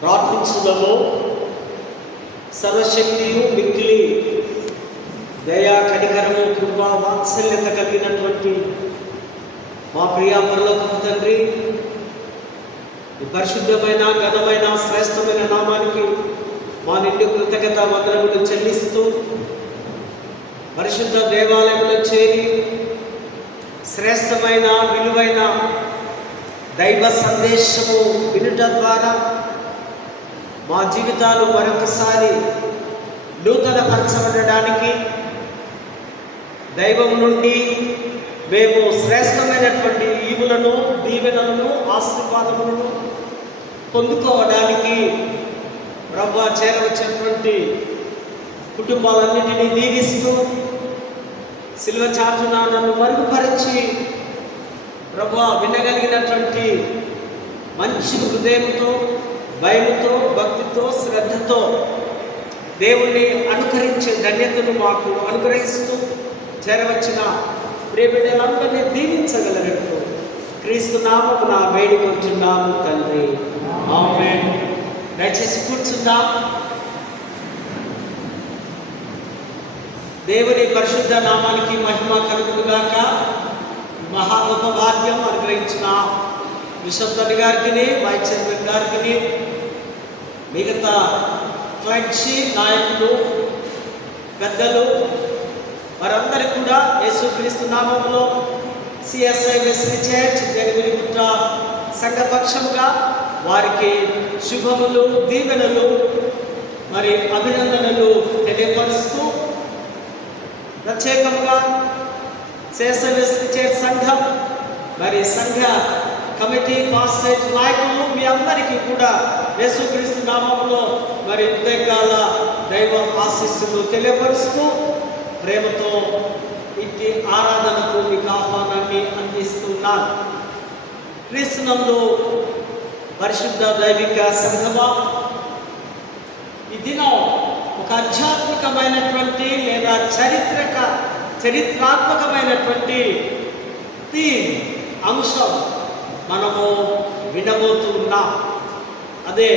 ప్రార్థించుదము. సర్వశక్తియు మిక్కిలి దయా కనికరము కృపా వాత్సల్యత కలిగినటువంటి మా ప్రియ పరలోకపు తండ్రి, ఈ పరిశుద్ధమైన ఘనమైన శ్రేష్టమైన నామానికి మా నిండు కృతజ్ఞత వందనములు చెల్లిస్తూ పరిశుద్ధ దేవాలయంలో చేరి శ్రేష్టమైన విలువైన దైవ సందేశము వినుట ద్వారా మా జీవితాలు మరొకసారి నూతనపరచబడడానికి, దైవం నుండి మేము శ్రేష్టమైనటువంటి ఈవులను, దీవెనలను, ఆశీర్వాదములను పొందుకోవడానికి ప్రభువా చేరవచ్చినటువంటి కుటుంబాలన్నింటినీ దీవిస్తూ సిలువ చాటున నన్ను మరుగుపరిచి ప్రభువా వినగలిగినటువంటి మంచి హృదయంతో, భయముతో, భక్తితో, శ్రద్ధతో దేవుణ్ణి అనుకరించే ధన్యతను మాకు అనుగ్రహిస్తూ చేరవచ్చిన ప్రియబిడ్డలందరినీ దీవించగలరట్టు క్రీస్తు నామమున వేడుకొంటున్నాము తండ్రి, ఆమేన్. దయచేసి కూర్చుందాం. దేవుని పరిశుద్ధ నామానికి మహిమ కలుగుగాక. మహా గొప్ప భాగ్యం అనుగ్రహించిన విశ్వనాథ్ గారికి, వైస్ చైర్మన్ గారికి, మిగతా క్లర్జీ నాయకులు, పెద్దలు వారందరికీ కూడా యేసుక్రీస్తు నామములో సిఎస్ఐ వెస్లీ చర్చ్ జగదిగుట్ట సంఘపక్షంగా వారికి శుభములు, దీవెనలు, మరి అభినందనలు తెలియపరుస్తూ ప్రత్యేకంగా సిఎస్ఐ వెస్లీ చర్చ్ సంఘం మరి సంఘ కమిటీ, పాస్టరేట్ నాయకులు మీ అందరికీ కూడా యేసుక్రీస్తు నామములో మరి ఉదయకాల దైవ ఆశీస్సులు తెలియపరుస్తూ ప్రేమతో ఇట్టి ఆరాధనకు మీకు ఆహ్వానాన్ని అందిస్తున్నాను. క్రీస్తునందు పరిశుద్ధ దైవిక సంఘమా, ఈ దినం ఒక ఆధ్యాత్మికమైనటువంటి లేదా చరిత్రాత్మకమైనటువంటి అంశం మనము వినబోతున్నాం. అదే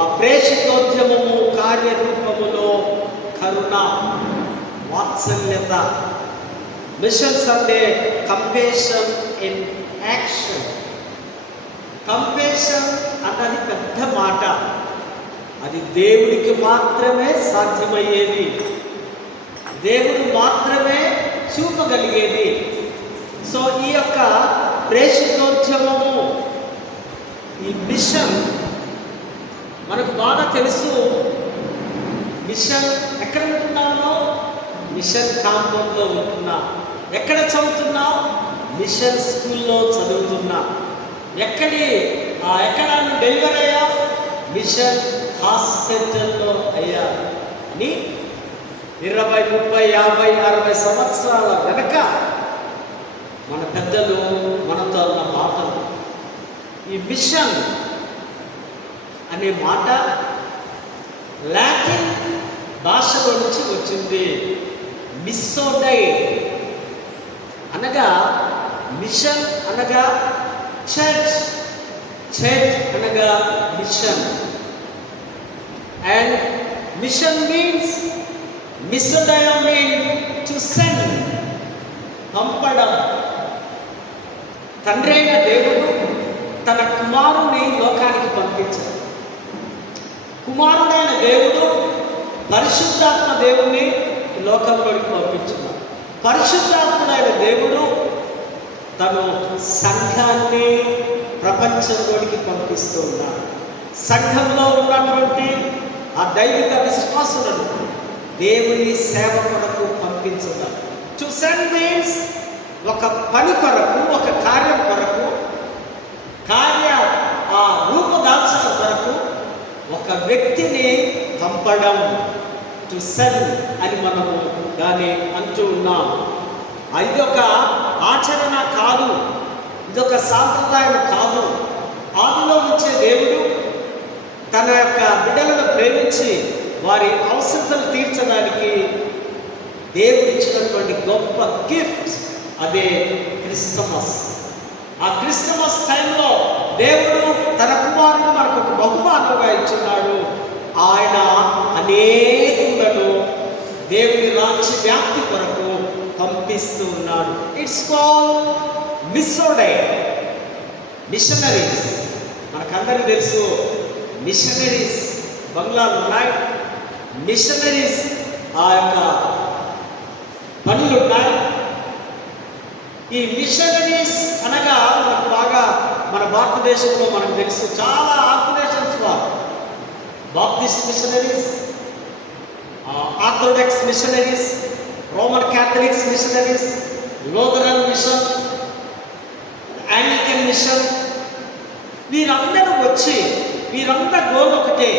ఆ ప్రేషితోద్యమము కార్యరూపములో కరుణ, వాత్సల్యత. మిషన్స్ అంటే కంపేషన్ ఇన్ యాక్షన్. కంపేషన్ అన్నది పెద్ద మాట, అది దేవుడికి మాత్రమే సాధ్యమయ్యేది, దేవుడు మాత్రమే చూపగలిగేది. సో ఈ యొక్క ప్రేషితోద్యమము, ఈ మిషన్ మనకు బాగా తెలుసు. మిషన్ ఎక్కడ ఉంటున్నామో మిషన్ కాంపౌండ్లో ఉంటున్నా. ఎక్కడ చదువుతున్నావు? మిషన్ స్కూల్లో చదువుతున్నా. ఎక్కడ డెలివరీ అయ్యా? మిషన్ హాస్పిటల్లో అయ్యా. అని 20, 30, 50, 60 సంవత్సరాల వెనక మన పెద్దలు మనతో అన్న మాటలు. ఈ మిషన్ అనే మాట లాటిన్ భాషలో నుంచి వచ్చింది. మిస్సోడై అనగా మిషన్ అనగా చర్చ్, చర్చ్ అనగా మిషన్. అండ్ మిషన్ మీన్స్, మిస్సోడై మీన్ టు సెండ్, పంపడం. తండ్రి అయిన దేవుడు తన కుమారుని లోకానికి పంపించాడు. కుమారుడైన దేవుడు పరిశుద్ధాత్మ దేవుణ్ణి లోకంలోకి పంపించున్నాడు. పరిశుద్ధాత్ముడైన దేవుడు తను సంఘాన్ని ప్రపంచంలోనికి పంపిస్తూ ఉన్నాడు. సంఘంలో ఉన్నటువంటి ఆ దైవిక విశ్వాసులను దేవుని సేవ కొరకు పంపించున్నాడు. టు సెండ్ మీన్స్ ఒక పని కొరకు, ఒక కార్యం కొరకు, ఆ రూపదాల్చడం కొరకు ఒక వ్యక్తిని పంపడం. టు సెండ్ అని మనము దాన్ని అంటూ ఉన్నాం. ఇదొక ఆచరణ కాదు, ఇదొక సాంప్రదాయం కాదు. ఆదిలో వచ్చే దేవుడు తన యొక్క బిడ్డలను ప్రేమించి వారి అవసరతలు తీర్చడానికి దేవుడు ఇచ్చినటువంటి గొప్ప గిఫ్ట్ అదే క్రిస్టమస్. ఆ క్రిస్టమస్ టైంలో దేవుడు తన కుమారుడు మనకు ఒక బహుమానంగా ఇచ్చున్నాడు. ఆయన అనేకులను దేవుని రాజ్య వ్యాప్తి కొరకు పంపిస్తూ ఉన్నాడు. ఇట్స్ కాల్ మిస్సోడై, మిషనరీస్. మనకందరికీ తెలుసు మిషనరీస్ బంగ్లాలు ఉన్నాయి, మిషనరీస్ ఆ యొక్క పనులు ఉన్నాయి. ఈ మిషనరీస్ అనగా మనకు బాగా మన భారతదేశంలో మనకు తెలుసు చాలా ఆర్గనైజేషన్స్ వారు. Baptist missionaries, Orthodox missionaries, Roman Catholics missionaries, Lutheran mission, Anglican mission, వీరందరూ వచ్చి వీరంతా గోల్ ఒకటే,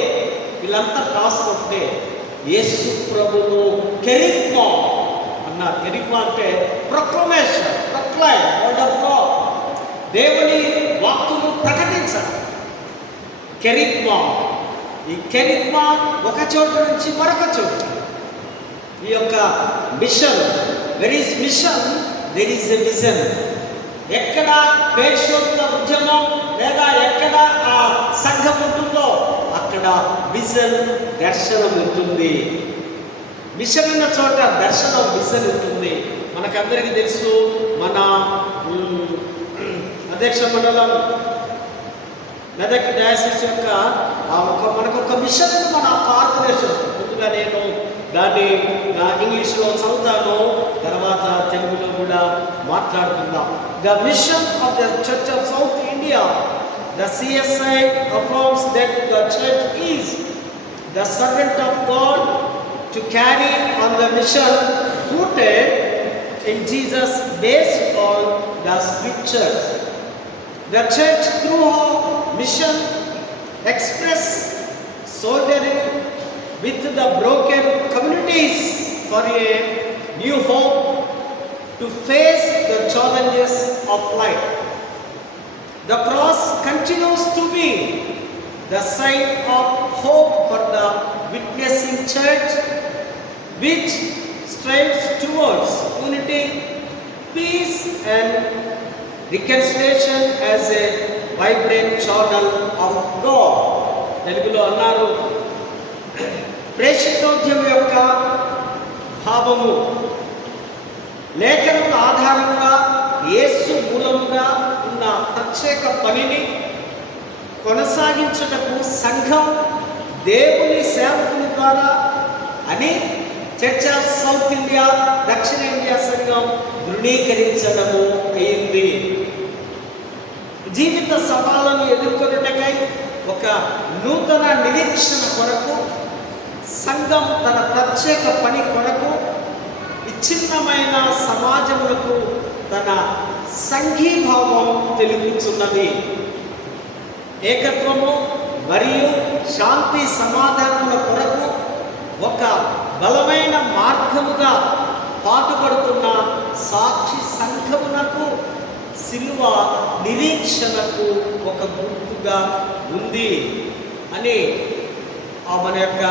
వీళ్ళంతా టాస్క్ ఒకటే. యేసు ప్రభువు కెరిగ్మా అన్నారు. కెరిగ్మా అంటే proclamation, proclaim word of God, దేవుని వాక్కును ప్రకటించాలి. కెరిగ్మా, ఈ కెరిగ్మా ఒక చోటు నుంచి మరొక చోటు. ఈ యొక్క mission, where is mission there is a vision. ఎక్కడ పేషోత్త ఉద్యమం లేదా ఎక్కడ ఆ సంఘం ఉంటుందో అక్కడ విజన్, దర్శనం ఉంటుంది. మిషన్ ఉన్న చోట దర్శనం, విజన్ ఉంటుంది. మనకందరికీ తెలుసు మన అధ్యక్ష మండలం మెదక్ డయాసిస్ యొక్క మనకొక మిషన్ ఉంది, మన కార్పొరేషన్. ముందుగా నేను దాన్ని ఇంగ్లీష్లో చదువుతాను, తర్వాత తెలుగులో కూడా మాట్లాడుకుందాం. The machine of the church of south India, the CSI affirms that the church is the servant of God to carry on the mission rooted in Jesus based on the scriptures. The church through her mission express solidarity with the broken communities for a new hope to face the challenges of life. The cross continues to be the sign of hope for the witnessing church, which strives towards unity, peace and reconciliation as a vibrant channel of God. తెలుగులో అన్నారు, ప్రేషితోద్యమం యొక్క భావము లేఖనముల ఆధారంగా యేసు మూలముగా ఉన్న ప్రత్యేక పనిని కొనసాగించుటకు సంఘం దేవుని సేవకుని ద్వారా అని చర్చ్ ఆఫ్ సౌత్ ఇండియా, దక్షిణ ఇండియా సంఘం ధృవీకరించడము అయింది. జీవిత సవాళ్ళను ఎదుర్కొనుటకై ఒక నూతన నిరీక్షణ కొరకు సంఘం తన ప్రత్యేక పని కొరకు విచ్ఛిన్నమైన సమాజములకు తన సంఘీభావం తెలుపుతున్నది. ఏకత్వము మరియు శాంతి సమాధానముల కొరకు ఒక బలమైన మార్గముగా పాటుపడుతున్న సాక్షి సంఘమునకు సిలువ నిరీక్షణకు ఒక గుర్తుగా ఉంది అని మన యొక్క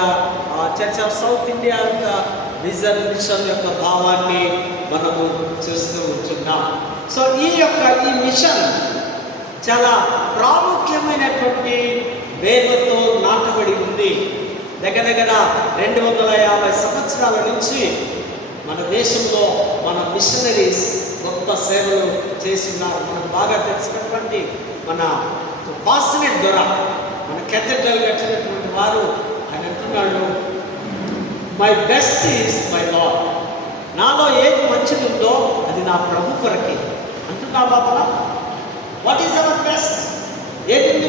చర్చ్ ఆఫ్ సౌత్ ఇండియా యొక్క విజన్, మిషన్ యొక్క భావాన్ని మనము చూస్తూ ఉంటున్నాం. సో ఈ మిషన్ చాలా ప్రాముఖ్యమైనటువంటి వేగంతో నాటబడి ఉంది. దగ్గర దగ్గర 250 సంవత్సరాల నుంచి మన దేశంలో మన మిషనరీస్ గొప్ప సేవలు చేస్తున్నారు. మనకు బాగా తెలిసినటువంటి మన పాస్టరేట్ ద్వారా మన కేథడ్రల్ కట్టినటువంటి వారు ఆయన అంటున్నాడు, my best is my lord. నాలో ఏది మంచిది ఉందో అది నా ప్రభు కొరకే అంటున్నా బాబా. What is our best? ఏది ఉంది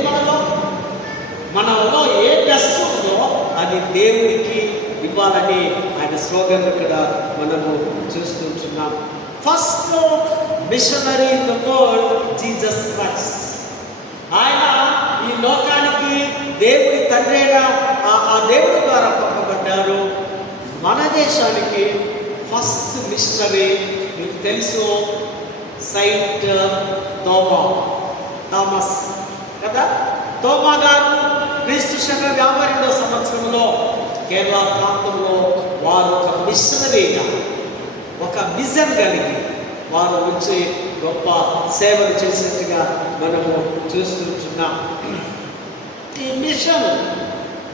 మనలో ఏ బెస్ట్ ఉందో అది దేవుడికి ఇవ్వాలని ఆయన స్లోగన్ ఇక్కడ మనము చూస్తుంటున్నాం. First missionary in the world Jesus Christ. ఆయన ఈ లోకానికి దేవుడి తండ్రి అయిన ఆ దేవుడి ద్వారా పంపబడ్డారు. మన దేశానికి ఫస్ట్ మిషనరీ మీకు తెలుసు, సైంట్ థామస్ కదా. తోమా గారు క్రీస్తు శకం 52వ సంవత్సరంలో కేరళ ప్రాంతంలో వారు ఒక మిషనరీగా, ఒక విజన్ కలిగి వారు వచ్చి గొప్ప సేవలు చేసినట్టుగా మనము చూస్తుంటున్నాం. ఈ మిషన్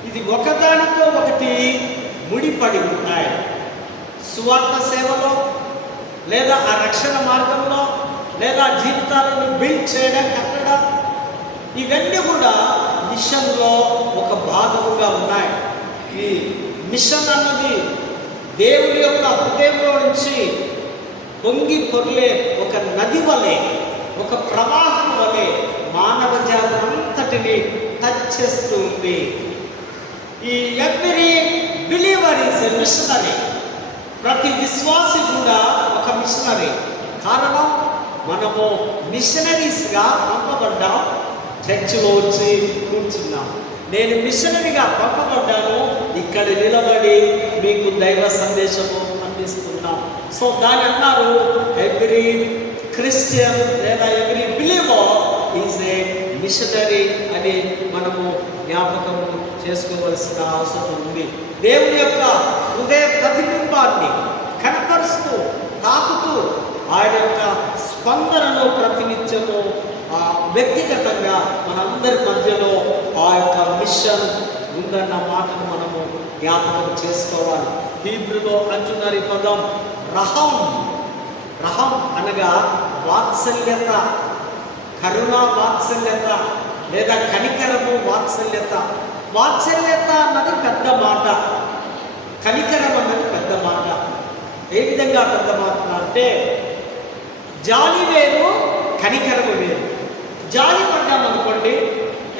ఇది ఒకదానితో ఒకటి ముడిపడి ఉంటాయి. సువార్త సేవలో లేదా ఆ రక్షణ మార్గంలో లేదా జీవితాలను బిల్డ్ చేయడం, కట్టడం, ఇవన్నీ కూడా మిషన్లో ఒక భాగముగా ఉన్నాయి. ఈ మిషన్ అన్నది దేవుని యొక్క హృదయంలో నుంచి పొంగి పొర్లే ఒక నది వలె, ఒక ప్రవాహం వలె మానవ జాతినంతటిని టచ్ చేస్తూ ఉంది. ఈ every believer is a machinery. ప్రతి విశ్వాసి కూడా ఒక మిషనరీ. కారణం, మనము మిషనరీస్గా పంపబడ్డాం. చర్చిలో వచ్చి కూర్చున్నాం. నేను మిషనరీగా పంపబడ్డాను, ఇక్కడ నిలబడి మీకు దైవ సందేశము అందిస్తున్నాం. సో దాని అన్నారు, ఎవ్రీ క్రిస్టియన్ లేదా every believer is a missionary అని మనము జ్ఞాపకం చేసుకోవలసిన అవసరం ఉంది. దేవుని యొక్క హృదయ ప్రతిబింబాన్ని కనపరుస్తూ, తాకుతూ, ఆయన యొక్క స్పందనను ప్రతినిత్యము వ్యక్తిగతంగా మనందరి మధ్యలో ఆ యొక్క మిషన్ ఉందన్న మాటను మనము జ్ఞాపకం చేసుకోవాలి. హీబ్రూలో అంటున్నారు ఈ పదం రహం. రహం అనగా వాత్సల్యత, కరుణ వాత్సల్యత లేదా కనికరము వాత్సల్యత. వాత్సల్యత అన్నది పెద్ద మాట, కనికరం అన్నది పెద్ద మాట. ఏ విధంగా పెద్ద మాట అంటే, జాలి వేరు, కనికరము వేరు. జాలి పడ్డామనుకోండి,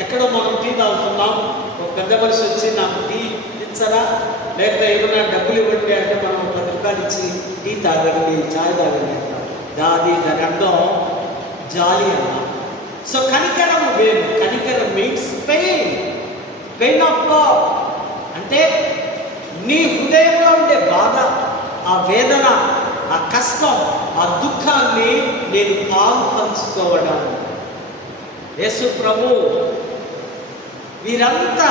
ఎక్కడో మనం టీ తాగుతున్నాం, ఒక పెద్ద మనిషి వచ్చి నాకు టీ ఇచ్చరా, లేకపోతే ఏమైనా డబ్బులు ఇవ్వండి అంటే మనం 10 రూపాయలు ఇచ్చి టీ తాగండి, చాయ్ తాగండి అంటాం. దాని అర్థం జాలి అన్న. సో కనికరం వేరు. కనికరం మీన్స్ పెయిన్ ఆఫ్ లవ్. అంటే నీ హృదయంలో ఉండే బాధ, ఆ వేదన, ఆ కష్టం, ఆ దుఃఖాన్ని నేను పంచుకోవడం. యేసు ప్రభు వీరంతా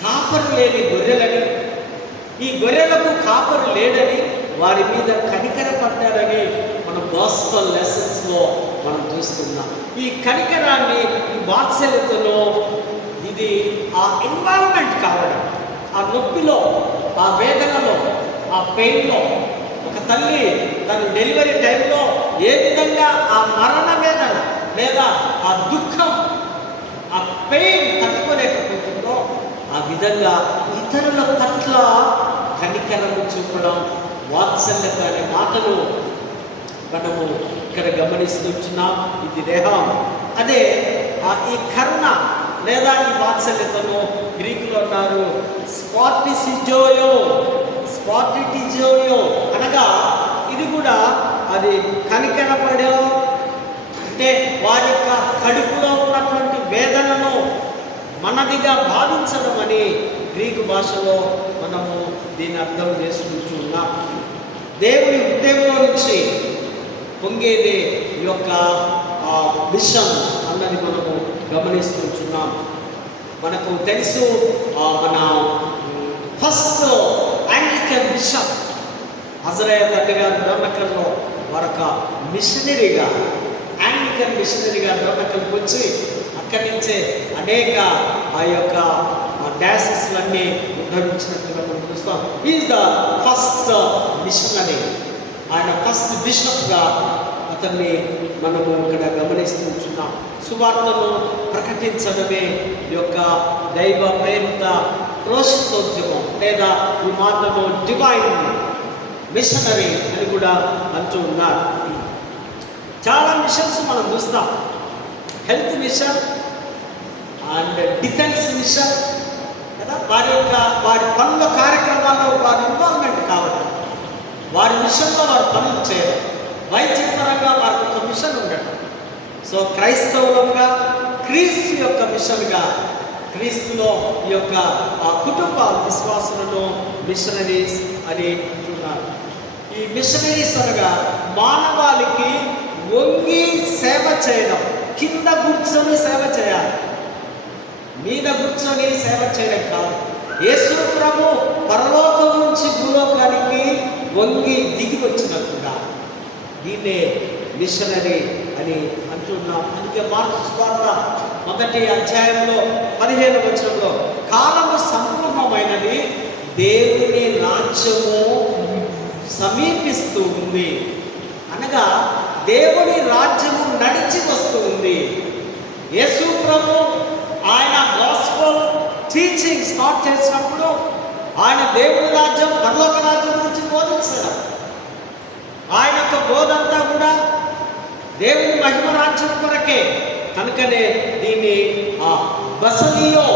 కాపరు లేని గొర్రెలని, ఈ గొర్రెలకు కాపరు లేడని వారి మీద కనికర పడ్డాడని మన గాస్పెల్ లెసన్స్లో మనం చూస్తున్నాం. ఈ కనికరాన్ని, ఈ వాత్సల్యతలో ఇది ఆ ఎన్వైరన్మెంట్ కావడం, ఆ నొప్పిలో, ఆ వేదనలో, ఆ పెయిన్లో, ఒక తల్లి తన డెలివరీ టైంలో ఏ విధంగా ఆ మరణ వేదన లేదా ఆ దుఃఖం, ఆ పెయిన్ తట్టుకోలేకపోతుందో ఆ విధంగా ఇతరుల పట్ల కనికరము చూపడం, వాత్సల్యత అనే మాటలు మనము ఇక్కడ గమనిస్తున్నాం. ఇది దేహం. అదే ఈ కరుణ లేదా ఈ వాత్సల్యతను గ్రీకులో అన్నారు స్పాటిటిజోయో అనగా ఇది కూడా అది కనికరపడే, అంటే వారి యొక్క కడుపులో ఉన్నటువంటి వేదనను మనదిగా భావించడం అని గ్రీకు భాషలో మనము దీన్ని అర్థం చేసుకుంటున్నాం. దేవుని హృదయంలో నుంచి పొంగేదే ఈ యొక్క మిషన్ అన్నది మనము గమనిస్తుంటున్నాం. మనకు తెలుసు, మన ఫస్ట్ యాంగ్లికన్ బిషప్ హజరయ్య తండ్రి గారు డోర్నకల్లో మరొక మిషనరీగా, యాంగ్లికన్ మిషనరీగా డోర్నకల్కి వచ్చి అక్కడి నుంచే అనేక ఆ యొక్క డాసెస్లన్నీ ఉద్భవించినట్టుగా మనం చూస్తాం. Is the first missionary. ఆయన ఫస్ట్ బిషప్గా అతన్ని మనము ఇక్కడ గమనిస్తున్నాం. సువార్తను ప్రకటించడమే ఈ యొక్క దైవ ప్రేరిత క్రోషితోద్యమం లేదా ఈ మాటను డివైన్ మిషనరీ అని కూడా అంటూ ఉన్నారు. చాలా మిషన్స్ మనం చూస్తాం. Health mission and defence mission కదా. వారి పనుల కార్యక్రమాల్లో వారి ఇన్వాల్వ్మెంట్ కావడం, వారి మిషన్లో వారు పనులు చేయడం, వైద్యపరంగా వారికి ఒక మిషన్ ఉండడం. సో క్రైస్తవులంగా క్రీస్తు యొక్క మిషన్గా, క్రీస్తులో ఈ యొక్క కుటుంబ విశ్వాసులను మిషనరీస్ అని అంటున్నారు. ఈ మిషనరీస్ అనగా మానవాళికి వంగి సేవ చేయడం, కింద కూర్చొని సేవ చేయాలి, మీద కూర్చొని సేవ చేయడం కాదు. యేసు ప్రభు పరలోకం నుంచి భూలోకానికి వంగి దిగి వచ్చినట్టుగా దీన్నే మిషనరీ అని అంటున్నాం. అందుకే మార్కు సువార్త మొదటి అధ్యాయంలో 15వ వచనంలో కాలము సంపూర్ణమైనది, దేవుని రాజ్యము సమీపిస్తూ ఉంది. అనగా దేవుని రాజ్యము నడిచి వస్తూ ఉంది. యేసు ప్రభు ఆయన గాస్పెల్ టీచింగ్ స్టార్ట్ చేసినప్పుడు ఆయన దేవుని రాజ్యం, పరలోక రాజ్యం గురించి బోధించారు. ఆయన యొక్క బోధ అంతా కూడా దేవుని మహిమ రాజ్యం కొరకే. కనుకనే దీన్ని బసలియో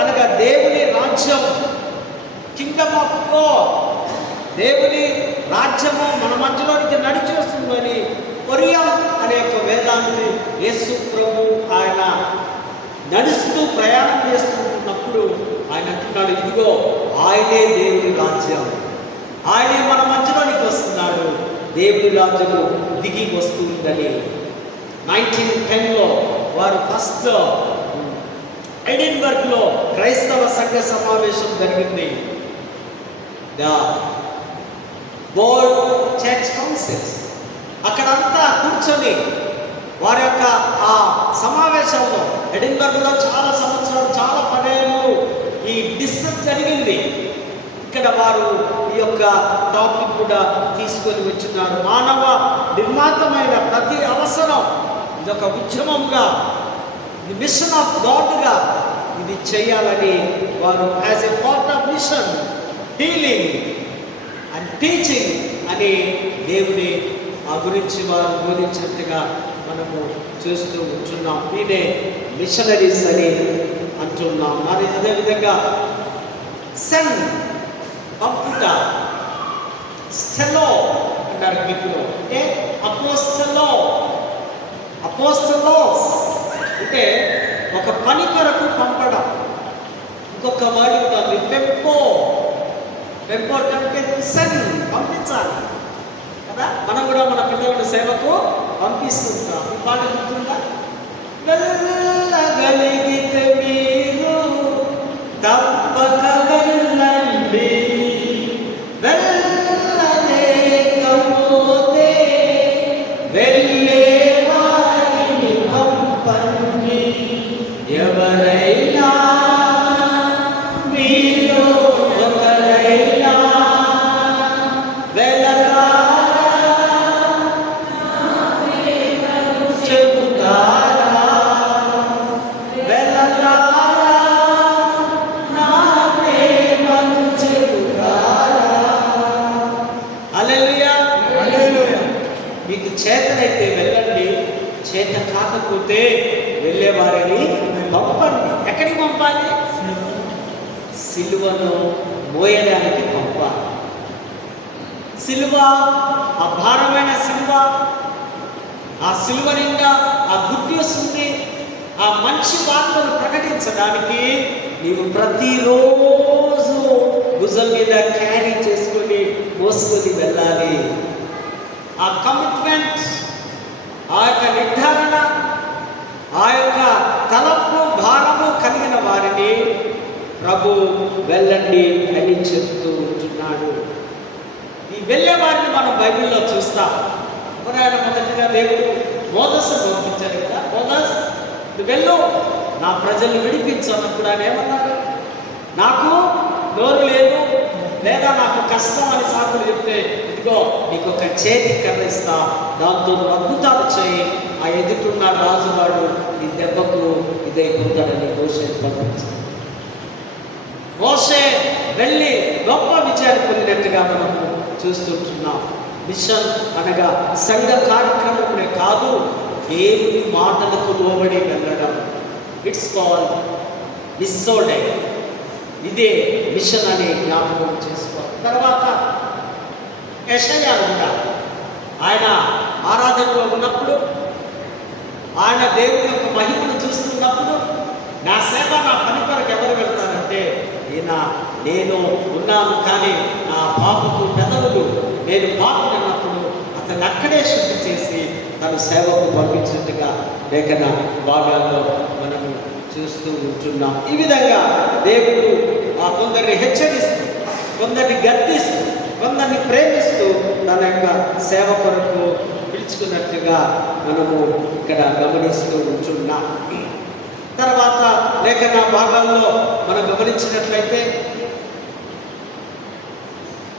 అనగా దేవుని రాజ్యం, కింగ్డమ్ ఆఫ్ గాడ్, దేవుని రాజ్యము మన మధ్యలోనికి నడిచి వస్తుందని కొరియం అనే ఒక వేదాంతి యేసు ప్రభు ఆయన నడుస్తూ ప్రయాణం చేస్తున్నప్పుడు ఆయన అంటున్నాడు, ఇదిగో ఆయనే దేవుని రాజ్యం, ఆయనే మన మధ్యలోనికి వస్తున్నాడు, దేవుని రాజ్యము దిగి వస్తుందని. 1910లో వారు ఫస్ట్ ఎడిన్బర్గ్లో క్రైస్తవ సంఘ సమావేశం జరిగింది. ద వరల్డ్ చర్చ్ కౌన్సిల్స్ అక్కడంతా కూర్చొని వారి యొక్క ఆ సమావేశంలో ఎడిన్బర్గ్లో చాలా సంవత్సరాలు, చాలా పదేళ్ళు ఈ డిస్కస్ జరిగింది. ఇక్కడ వారు ఈ యొక్క టాపిక్ కూడా తీసుకొని వచ్చినారు. మానవ నిర్మాతమైన ప్రతి అవసరం ఇదొక ఉద్యమంగా, ది మిషన్ ఆఫ్ గాడ్గా ఇది చేయాలని వారు as a part of mission healing and teaching అని దేవుని ఆ గురించి వారు బోధించినట్టుగా మనము చూస్తూ ఉంటున్నాం. దీనే మిషనరీస్ అని అంటున్నాం. మరి అదేవిధంగా సెన్ పంపుట, స్టెలో అంటారు గ్రీకులో. అంటే అపోస్తలో అంటే ఒక పని కొరకు పంపడం. ఇంకొక వర్డ్ ఉంటుంది పెంపో అంటే సెన్, పంపించాలి కదా. మనం కూడా మన పిల్లలను సేవకు పంపిస్తుంటాం. ఈ పాట గుర్తుందా? వెళ్ళగలిగితే మీరు తప్పక వెళ్ళండి, వెళ్ళలేకపోతే వెళ్ళే వారిని పంపండి, ఎవరైనా మీరు ఒకరైనా వెళ్ళరా చెబుతారా, వెళ్ళరా నా ప్రేమను చెబుతారా. హల్లెలూయా. మీకు చేతనైతే వెళ్ళండి, చేత కాకపోతే వెళ్ళేవారిని పంపండి. ఎక్కడికి పంపాలి? సిలువను మోయడానికి పంపాలి. సిలువ, ఆ భారమైన సిలువ, ఆ సిలువ నిండా ఆ గుడ్ న్యూస్ ఉంది. ఆ మంచి వార్తను ప్రకటించడానికి నీవు ప్రతిరోజు భుజం మీద క్యారీ చేసుకొని మోసుకొని వెళ్ళాలి. ఆ కమిట్మెంట్, ఆ యొక్క నిర్ధారణ, ఆ యొక్క తలపు భారము కలిగిన వారిని ప్రభు వెళ్ళండి అని చెప్తూ ఉంటున్నాడు. ఈ వెళ్ళే వారిని మనం బైబిల్లో చూస్తాం. ఎవరైనా మొదటిగా దేవుడు మోసెస్ను పంపించాడు కదా. మోసెస్ నువ్వు వెళ్ళు, నా ప్రజల్ని విడిపించు అన్నప్పుడు ఆయన ఏమన్నారు? నాకు నోరు లేదు, లేదా నాకు కష్టం అని సాకులు చెప్తే, ఇదిగో నీకు ఒక చేతి కర్ర ఇస్తా, దాంతో నువ్వు అద్భుతాలు చేయి, ఆ ఎదుటిన్న రాజువాడు ఈ దెబ్బకు ఇదైపోతాడని మోషేని పంపించాడు. మోషే వెళ్ళి గొప్ప విజయాన్ని పొందినట్టుగా మనము చూస్తుంటున్నాం. మిషన్ అనగా సంఘ కార్యక్రమమే కాదు, దేవుని మాటలకు లోబడి వెళ్ళడం. ఇట్స్ కాల్డ్ మిస్సోడే. ఇదే మిషన్ అనే జ్ఞాపకం చేసుకోవాలి. తర్వాత యెషయా ఉంటాడు. ఆయన ఆరాధనలో ఉన్నప్పుడు, ఆయన దేవుని యొక్క మహిమను చూస్తున్నప్పుడు, నా సేవ, నా పని కొరకు ఎవరు వెళ్తారంటే, ఈయన నేను ఉన్నాను కానీ నా పాపకు పెదవులు, నేను పాపను అన్నప్పుడు అతను అక్కడే శుద్ధి చేసి తన సేవకు పంపించినట్టుగా లేఖన భాగాల్లో మనము చూస్తూ ఉంటున్నాం. ఈ విధంగా దేవుడు కొందరిని హెచ్చరిస్తూ, కొందరిని గద్దిస్తూ, కొందరిని ప్రేమిస్తూ తన యొక్క సేవ కొరకు పిలుచుకున్నట్టుగా మనము ఇక్కడ గమనిస్తూ ఉంటున్నాం. తర్వాత లేఖన భాగాల్లో మనం గమనించినట్లయితే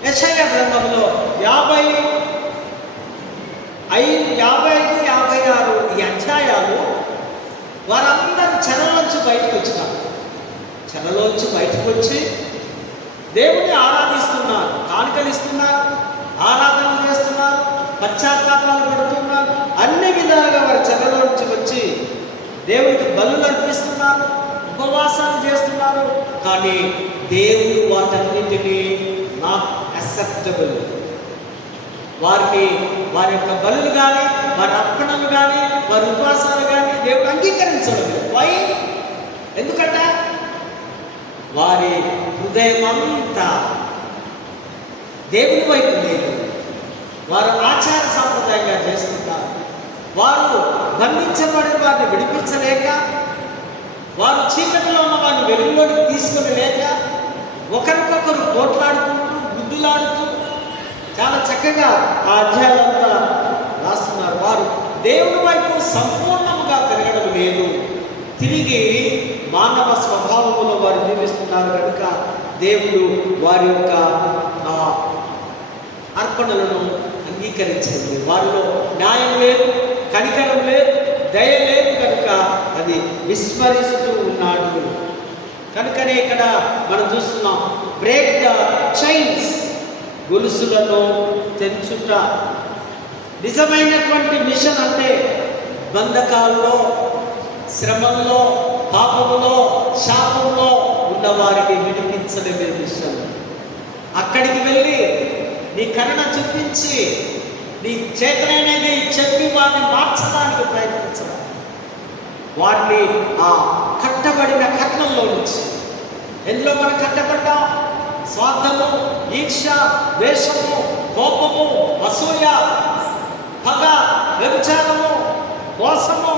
యెషయా గ్రంథంలో 55, 56 ఈ అధ్యాయాలు వారందరూ చెరలోంచి బయటకు వచ్చినారు. చెరలోంచి బయటకు వచ్చి దేవుని ఆరాధిస్తున్నారు, కానుకలు ఇస్తున్నారు, ఆరాధన చేస్తున్నారు, పశ్చాత్తాపాలు పడుతున్నారు. అన్ని విధాలుగా వారి చెరలోంచి వచ్చి దేవునికి బలులు అర్పిస్తున్నారు, ఉపవాసాలు చేస్తున్నారు. కానీ దేవుడు వాటన్నిటినీ నాట్ అక్సెప్టబుల్, వారి యొక్క బలులు కానీ, వారి అర్పణలు కానీ, వారి ఉపవాసాలు కానీ దేవుడు అంగీకరించలేదు. వై? ఎందుకంటే వారి హృదయమంతా దేవుని వైపు లేదు. వారు ఆచార సాంప్రదాయంగా చేస్తుంటారు. వారు బంధించబడిన వారిని విడిపించలేక, వారు చీకటిలో ఉన్న వారిని వెలుగులోకి తీసుకుని లేక, ఒకరికొకరు పోట్లాడుకుంటూ గుడ్డులాడుతూ చాలా చక్కగా ఆ అధ్యాయాలంతా రాస్తున్నారు. వారు దేవుని వైపు సంపూర్ణంగా తిరగడం లేదు, తిరిగి మానవ స్వభావంలో వారు జీవిస్తున్నారు. కనుక దేవుడు వారి యొక్క అర్పణలను అంగీకరించండి. వారిలో న్యాయం లేదు, కనికరం లేదు, దయ లేదు. కనుక అది విస్మరిస్తూ ఉన్నాడు. కనుకనే ఇక్కడ మనం చూస్తున్నాం, బ్రేక్ ద చైన్స్, గొలుసులను తెంచుట. నిజమైనటువంటి మిషన్ అంటే బంధకాల్లో, శ్రమంలో, పాపములో, శాపంలో ఉన్నవారిని విడిపించడమే మిషన్. అక్కడికి వెళ్ళి నీ కరుణ చూపించి, నీ చేతనైనది చెప్పి వారిని మార్చడానికి ప్రయత్నించడం, వారిని ఆ కట్టబడిన కట్నంలో నుంచి, ఎందులో మనం కట్టబడ్డాం? స్వార్థము, ఈర్ష్య, ద్వేషము, కోపము, అసూయ, పగ, వ్యభిచారము, మోసము,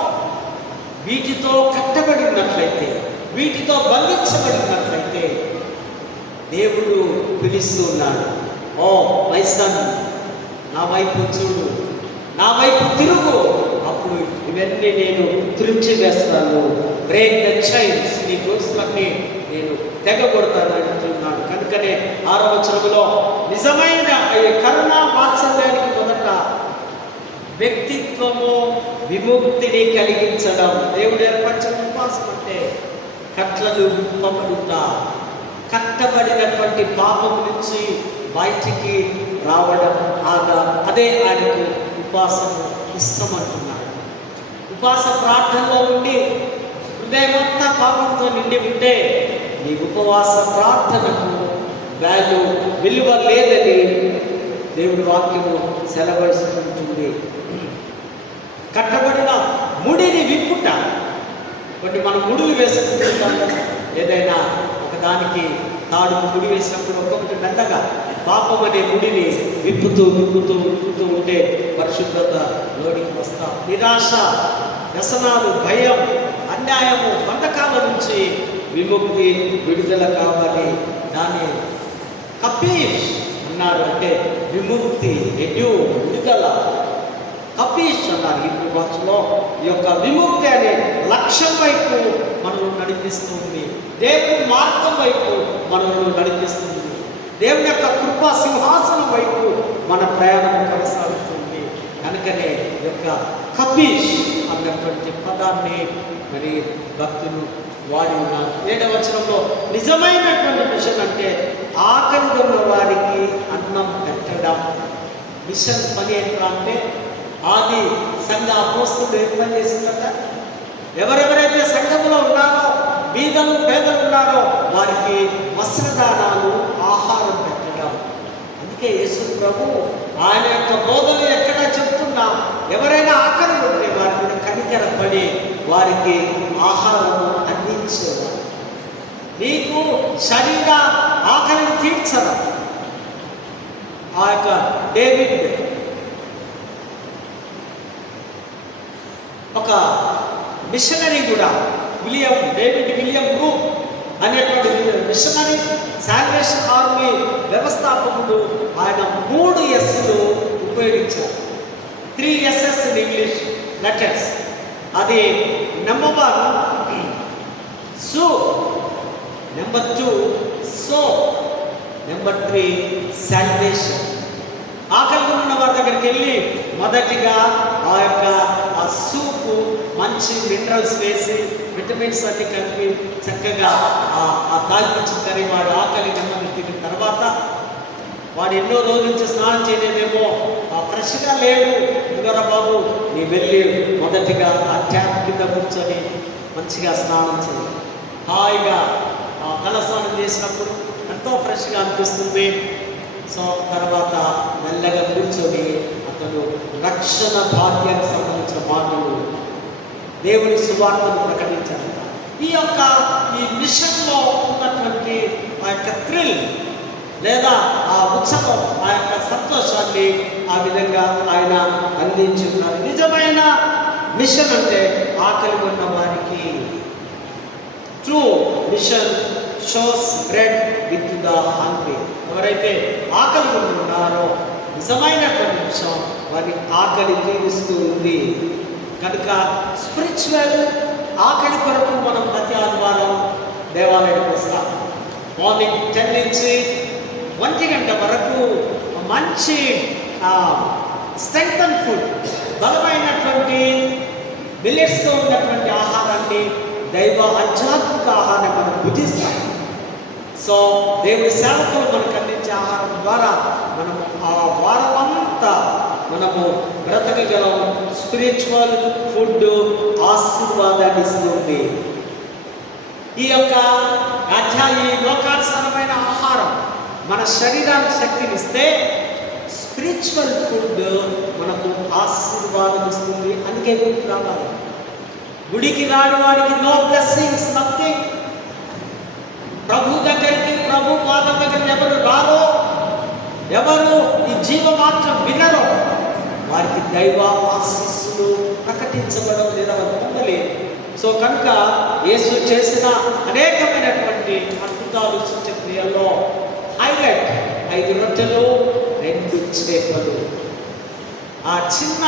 వీటితో కట్టబడినట్లయితే, వీటితో బంధించబడినట్లయితే దేవుడు పిలుస్తూ ఉన్నాడు. ఓ మై సన్, నా వైపు చూడు, నా వైపు తిరుగు, అప్పుడు ఇవన్నీ నేను త్రుంచి వేస్తాను. బ్రేక్ ద చైన్స్, నీ గొలుసులన్నీ నేను తెగబడతాను అంటున్నాడు. కనుకనే 6వ వచనంలో నిజమైన కరుణ వాత్సల్యానికి మొదట వ్యక్తిత్వము విముక్తిని కలిగించడం. దేవుడు ఏర్పరిచిన ఉపవాసం అంటే కట్లలు విప్పబడుతా, కట్టబడినటువంటి పాపం నుంచి బయటికి రావడం. అదే ఆయనకు ఉపవాసము ఇష్టం అంటున్నాడు. ఉపవాస ప్రార్థనలో ఉండి హృదయమంతా పాపంతో నిండి ఉంటే నీ ఉపవాస ప్రార్థనకు విలువ లేదని దేవుడి వాక్యము సెలవిస్తుంటుంది. కట్టబడిన ముడిని విప్పుట. కొన్ని మనం ముడులు వేసుకుంటుంటాం, ఏదైనా ఒకదానికి తాడు ముడి వేసినప్పుడు ఒక్కొక్కటి మెల్లగా పాపం అనే ముడిని విప్పుతూ ఉంటే పరిశుద్ధత లోనికి వస్తాం. నిరాశ, వ్యసనాలు, భయం, అన్యాయము, బంధకాల నుంచి విముక్తి, విడుదల కావాలి. దాన్ని కపీష్ అన్నాడు. అంటే విముక్తి, విడుదల, కపీష్ అన్నారు హిబ్రూ భాషలో. ఈ యొక్క విముక్తి అనే లక్ష్యం వైపు మనల్ని నడిపిస్తుంది. దేవుని మార్గం వైపు మనల్ని నడిపిస్తుంది. దేవుని యొక్క కృపా సింహాసనం వైపు మన ప్రయాణం కొనసాగుతుంది. కనుకనే ఈ యొక్క కపీష్ అన్నటువంటి పదాన్ని మరి భక్తులు వాడి ఉన్నారు. 7వ వచనంలో నిజమైనటువంటి మిషన్ అంటే ఆకలి ఉన్న వారికి అన్నం పెట్టడం. మిషన్ పని ఏంటంటే ఆది సంఘ అపోస్తలుడు ఏం పని చేసిందట? ఎవరెవరైతే సంఘంలో ఉన్నారో, బీదలు పేదలు ఉన్నారో వారికి వస్త్రదానాలు, ఆహారం పెట్టడం. అందుకే యేసు ప్రభు ఆయన యొక్క బోధనలు ఎక్కడ చెప్తున్నా ఎవరైనా ఆకలి ఉంటే వారి మీద కనికరపడి వారికి ఆహారం అందించేవారు. నీకు శరీర ఆకలిని తీర్చడం. ఆ యొక్క డేవిడ్, ఒక మిషనరీ కూడా, డేవిడ్ విలియం గ్రూప్ అనేటువంటి మిషనరీ సాల్వేషన్ ఆర్మీ వ్యవస్థాపకుడు. ఆయన 3 Sలు ఉపయోగించారు. 3 ఎస్ఎస్ ఇన్ ఇంగ్లీష్ లెటర్స్. అది నెంబర్ 1 సు, నెంబర్ 2 సో, నెంబర్ 3 సాల్వేషన్. ఆకలిగా ఉన్న వారి దగ్గరికి వెళ్ళి మొదటిగా ఆ సూపు మంచి మినరల్స్ వేసి విటమిన్స్ అన్ని కలిపి చక్కగా తాగిపించుకొని వాడు ఆకలి నెమ్మది తిన్న తర్వాత వాడు ఎన్నో రోజుల నుంచి స్నానం చేయలేదేమో, ఫ్రెష్గా లేడు, ఇదిగోరా బాబు నీ వెళ్ళి మొదటిగా ఆ ట్యాప్ కింద కూర్చొని మంచిగా స్నానం చేయి. హాయిగా తలస్నానం చేసినప్పుడు ఎంతో ఫ్రెష్గా అనిపిస్తుంది. సో తర్వాత మెల్లగా కూర్చొని అతను రక్షణ భాగ్యానికి సంబంధించిన మాటలు, దేవుని సువార్తను ప్రకటించాలి. ఈ మిషన్లో ఉన్నటువంటి ఆ యొక్క థ్రిల్ లేదా ఆ ఉత్సవం, ఆ యొక్క సంతోషాన్ని ఆ విధంగా ఆయన అందించున్నారు. నిజమైన మిషన్ అంటే ఆకలి ఉన్న వారికి. True mission shows bread with the hungry. ఎవరైతే ఆకలి ఉన్నారో నిజమైనటువంటి విషయం వారి ఆకలి తీరుస్తూ ఉంది. కనుక స్పిరిచువల్ ఆకలి కొరకు మనం ప్రతి ఆదివారం దేవాలయానికి వస్తాం. మార్నింగ్ 10 నుంచి 1 గంట వరకు మంచి స్ట్రెంగ్తన్ ఫుడ్, బలమైనటువంటి మిల్లెట్స్తో ఉన్నటువంటి ఆహారాన్ని, దైవ ఆధ్యాత్మిక ఆహారాన్ని మనం భుజిస్తాం. సో దేవుడి సేవకులు మనకు అందించే ఆహారం ద్వారా మనము ఆ వారమంతా మనము బ్రతకగలం. స్పిరిచువల్ ఫుడ్ ఆశీర్వాదాన్ని ఇస్తుంది. ఈ యొక్క లోకానుసారమైన ఆహారం మన శరీరానికి శక్తినిస్తే, స్పిరిచువల్ ఫుడ్ మనకు ఆశీర్వాదం ఇస్తుంది. అందుకే గుడికి రావాలి. గుడికి రాని వాడికి నో బ్లెస్సింగ్స్, నథింగ్. ప్రభు దగ్గరికి, ప్రభు పాదం దగ్గర ఎవరు రారో, ఎవరు ఈ జీవమాత్రం వినరో వారికి దైవ ఆశీస్సులు ప్రకటించబడం లేదా పొందలేదు. సో కనుక యేసు చేసిన అనేకమైనటువంటి అద్భుతాలు, సూచక్రియల్లో హైలైట్ 5 రొట్టెలు 2 చేపలు. ఆ చిన్న